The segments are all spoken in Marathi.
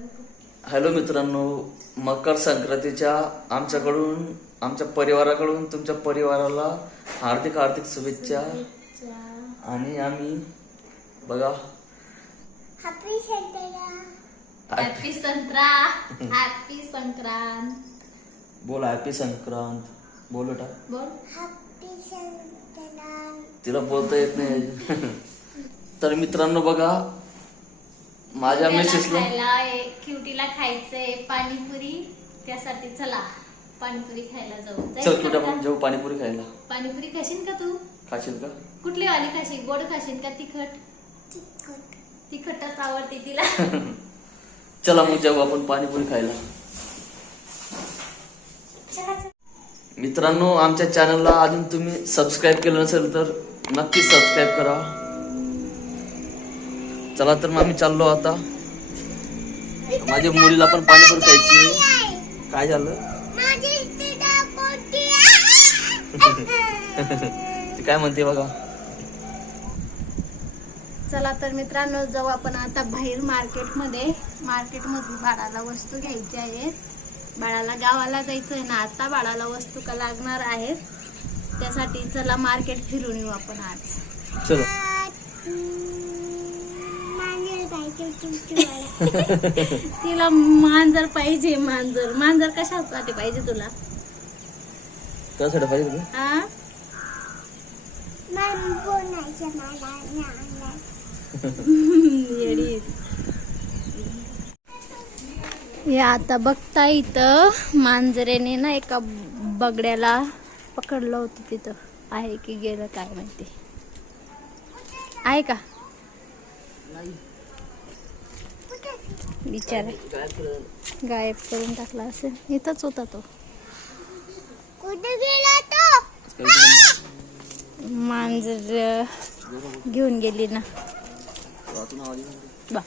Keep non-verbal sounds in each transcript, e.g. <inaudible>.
हॅलो मित्रांनो मकर संक्रांतीच्या आमच्याकडून आमच्या परिवाराकडून तुमच्या परिवाराला हार्दिक हार्दिक शुभेच्छा. आणि आम्ही बघा. हॅपी संडेला हॅपी संत्रा हॅपी संक्रांत बोल हॅपी संक्रांत बोल बेटा. बोल. हॅपी तिला बोलता येत नाही. तर मित्रांनो बघा माझ्या त्याला मिसेसला खायला क्युटीला खायचंय पाणीपुरी. त्यासाठी चला पाणीपुरी खायला जाऊ. चल जायचं का? जाऊ पाणीपुरी खायला. पाणीपुरी खाशील का तू? खाशील का? कुठली वाली खाशील? गोड खाशील का तिखट? तिखट. तिखटच आवडते तिला. <laughs> चला मग जाऊ आपण पाणीपुरी खायला. मित्रांनो आमच्या चॅनलला अजून तुम्ही सबस्क्राईब केलं नसेल तर नक्की सबस्क्राईब करा. चला तर मग आम्ही चाललो आता. माझ्या मुलीला पण पाणीपुरी खायची आहे. काय झालं? <laughs> ती काय म्हणते बघा? चला तर मित्रांनो जाऊ आपण आता बाहेर मार्केटमध्ये. मार्केटमधून बाळाला वस्तू घ्यायच्या आहेत बाळाला गावाला जायचं आहे ना आता बाळाला वस्तू का लागणार आहेत? त्यासाठी चला मार्केट फिरून येऊ आपण आज. चलो. <laughs> तिला मांजर पाहिजे मांजर. मांजर कशासाठी पाहिजे तुला? त्यासाठी पाहिजे तुला? हा मन बोलायचं मला नाही येडी. हे आता बघता इथं मांजरेने ना एका बगड्याला पकडलं होतं तिथं. आहे की गेलं काय माहिती? आहे का? विचार गायब करून टाकला असेल. इथंच होता तो. कुठे गेला तो? मांजर घेऊन गेली ना. बा.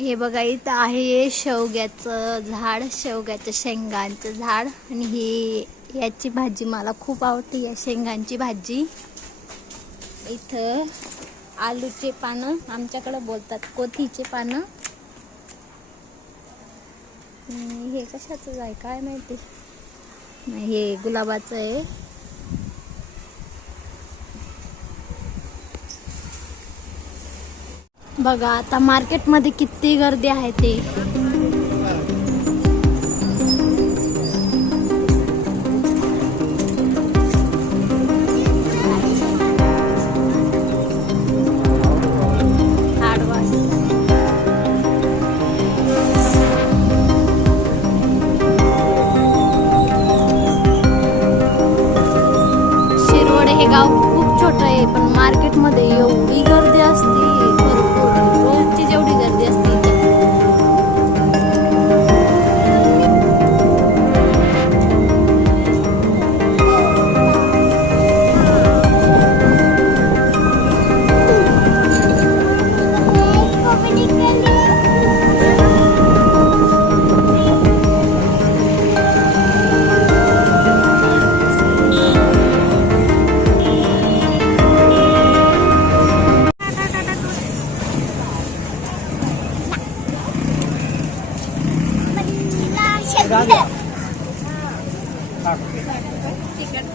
हे बघा इथं आहे शेवग्याचं झाड शेवग्याच्या शेंगांचं झाड. आणि ही याची भाजी मला खूप आवडते या शेंगांची भाजी. इथं आलूचे पानं आमच्याकडे बोलतात कोथीचे पानं. हे कशाचं आहे? काय माहिती? नाही हे गुलाबाचं आहे. बघा आता मार्केटमध्ये किती गर्दी आहे ते.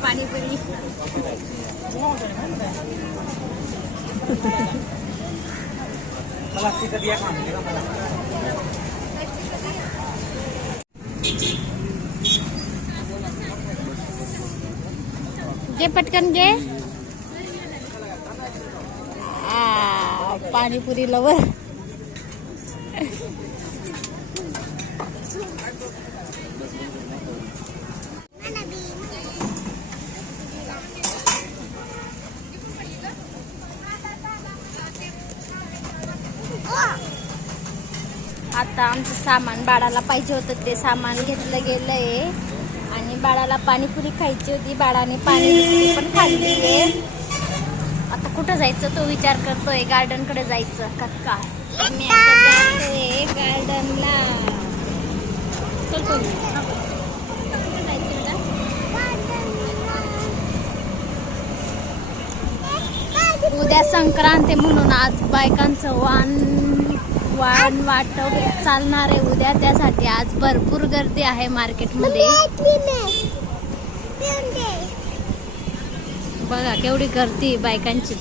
पाणीपुरी. घे पटकन घे. आ, पाणीपुरी लवर आता आमचं सामान बाळाला पाहिजे होतं ते सामान घेतलं गेलंय. आणि बाळाला पाणीपुरी खायची होती बाळाने पाणीपुरी पण खाल्ली आहे. आता कुठं जायचं तो विचार करतोय गार्डनकडे जायचं. का काय मी आता जातोय गार्डनला. कुठं जायचं बेटा? उद्या संक्रांत म्हणून आज बायकांचं वाण वाण वाट चालणार आहे उद्या. त्यासाठी आज भरपूर गर्दी आहे मार्केटमध्ये. बघा केवढी गर्दी बायकांची.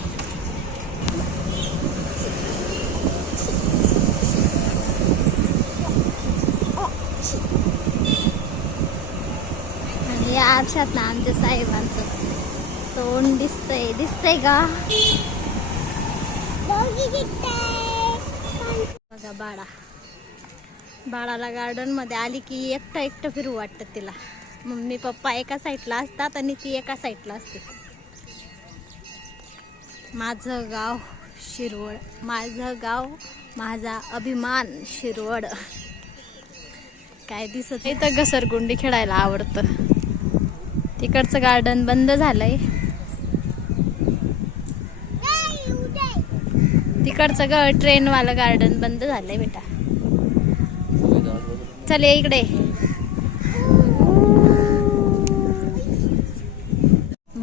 आणि या आरशात ना आमच्या साहेबांचं तोंड दिसतंय. दिसतंय का? बघा बाळा. बाळाला गार्डनमध्ये आली की एकटं एकटं फिरू वाटतं तिला. मम्मी पप्पा एका साईडला असतात आणि ती एका साईडला असते. माझं गाव शिरवळ माझं गाव माझा अभिमान शिरवड काय दिसत इथं घसरगुंडी खेळायला आवडतं. तिकडचं गार्डन बंद झालंय. तिकडचं ग ट्रेनवालं गार्डन बंद झालंय बेटा. चल इकडे.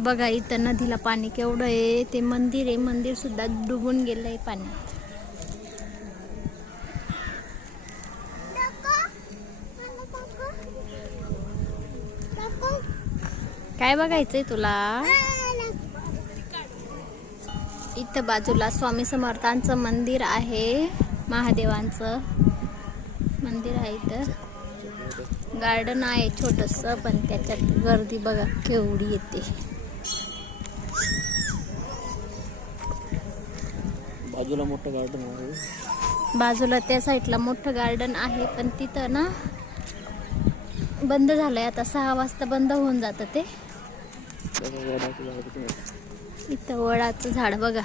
बघा इथं नदीला पाणी केवढं आहे ते मंदिर आहे मंदिर सुद्धा डुबून गेलंय पाण्यात. काय बघायचंय तुला? इथं बाजूला स्वामी समर्थांचं मंदिर आहे महादेवांचं मंदिर आहे इथं. गार्डन आहे छोटस पण त्याच्यात गर्दी बघा केवढी येते. बाजूला मोठं गार्डन आहे. बाजूला त्या साईडला मोठं गार्डन आहे पण तिथं ना बंद झालंय. आता सहा वाजता बंद होऊन जातं ते. इथं वडाचं झाड बघा.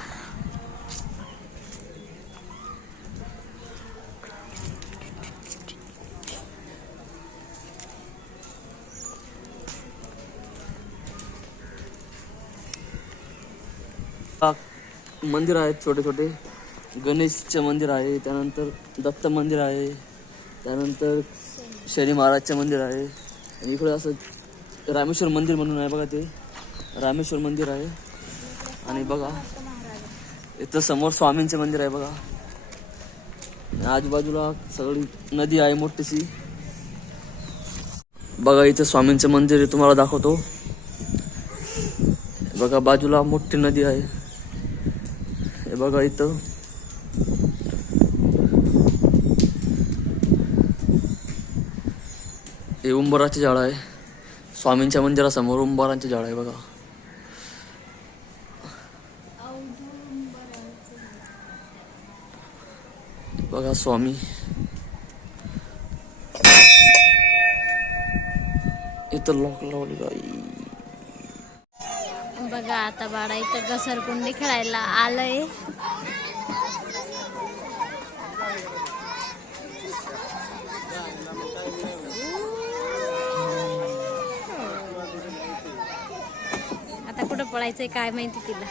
मंदिर आहेत छोटे छोटे. गणेशचं मंदिर आहे त्यानंतर दत्त मंदिर आहे त्यानंतर शनी महाराजचं मंदिर आहे. आणि इकडे असं रामेश्वर मंदिर म्हणून आहे बघा ते. रामेश्वर मंदिर आहे. आणि बघा इथं समोर स्वामींचे मंदिर आहे बघा. आजूबाजूला सगळी नदी आहे मोठीशी. बघा इथं स्वामींचं मंदिर तुम्हाला दाखवतो. बघा बाजूला मोठी नदी आहे. हे बघा इथं. हे उंबराचे झाड आहे. स्वामींच्या मंदिरासमोर उंबरांचे झाड आहे बघा. बघा स्वामी. इथं लॉक लावली बाई. बघा आता बाळा इथं घसरकुंडी खेळायला आलंय. आता कुठं पळायचंय काय माहिती तिला.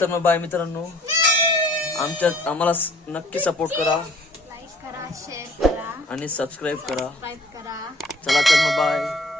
तर मग बाय मित्रांनो. आमच्या आम्हाला नक्की सपोर्ट करा. लाईक करा शेअर करा. आणि सबस्क्राईब करा. सबस्क्राईब करा. चला तर मग बाय.